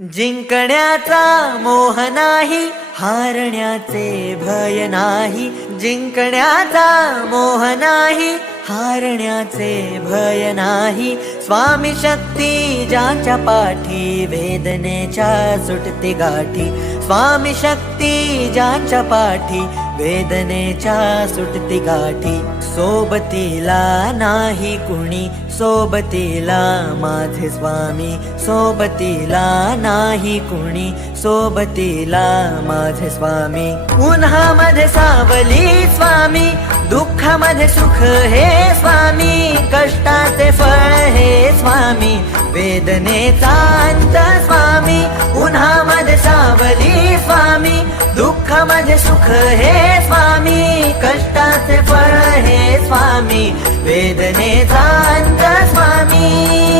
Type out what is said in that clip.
जिंकण्याचा मोह नाही, हारण्याचे भय नाही. जिंकण्याचा मोह नाही, हारण्याचे भय नाही. स्वामी शक्ती ज्याच्या पाठी, वेदनेच्या सुटते गाठी. स्वामी शक्ती ज्याच्या पाठी, वेदनेच्या सुटती गाठी. सोबतीला नाही कुणी, सोबतीला माझे स्वामी. सोबतीला नाही कुणी, सोबतीला माझे स्वामी. उन्हामध्ये सावली स्वामी, दुःखामध्ये सुख हे स्वामी. कष्टाचे फळ हे स्वामी, वेदनेचा अंत स्वामी. उन्हामध्ये सावली स्वामी, दुःखामध्ये सुख हे स्वामी. कष्टाचे फळ हे स्वामी, वेदनेचा अंत स्वामी.